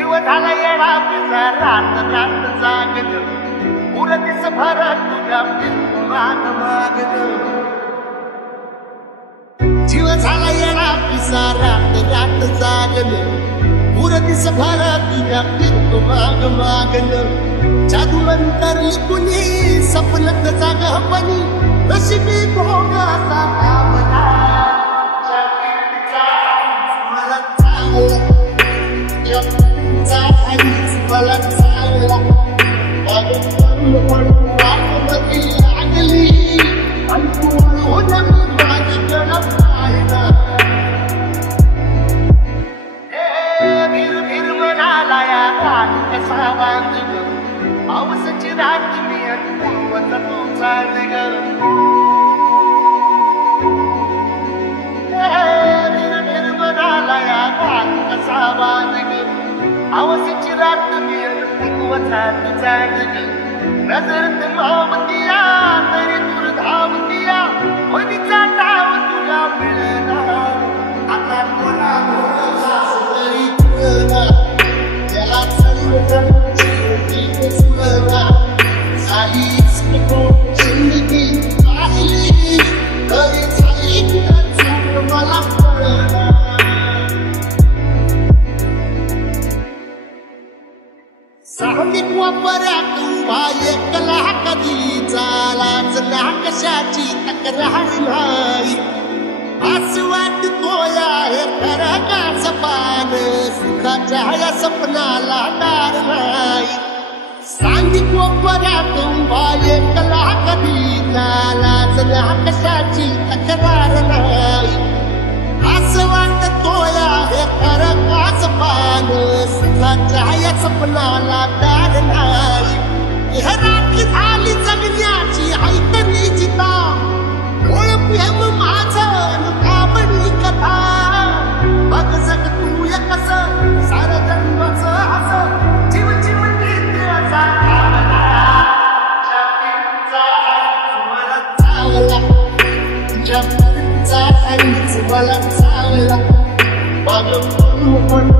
जीव झाला येडा पिसा रात रात जागत उरतीस भरत तुझ्या माग मागत जीव झाला येडा पिसा रात रात जागत उरतीस भरत तुझ्या माग मागत जादूवंतर कुणी सपनत जागपणी नशिबी भोगाचा भावना मला चांगला मला चांगला वाटमती लागली आणि होण्या माझ्याकडं पाहिला भीर म्हणाला या रात कसा बांधग पावसाची रात मी आणि पूर्वचा तो चांदग भीर म्हणाला या रात कसा बांधग पावसाची रात मी आणि पूर्वचा तो चांदग नजरत मावतिया तरी दूर धावतिया मनीचा डाव तुला मिळना आता कोणा भरोसा तरी तुला त्याला सर्व जिंदगी पाहिली तरी झाली मला साहजिक वापरात उभा एकला कधी चालाच ना कशाची तक्रार नाही असं वाटतो आहे खरा का सपान सुखाच्या या सपनाला दार नाही सांगित वापरात उभा एकला कधी चालाच ना कशाची तक्रार नाही असं वाटतो आहे खरा का सपान सुखाच्या या सपनाला दार नाही राखी झाली जगण्याची ऐकली चिता ओळ प्रेम माझं काबडी कथा बघ जग तू एकस सारं जन्माचं हस जीव जीव नित्याचा मला चावला तुझ्या मरचा हरीच मला चावला बघ पण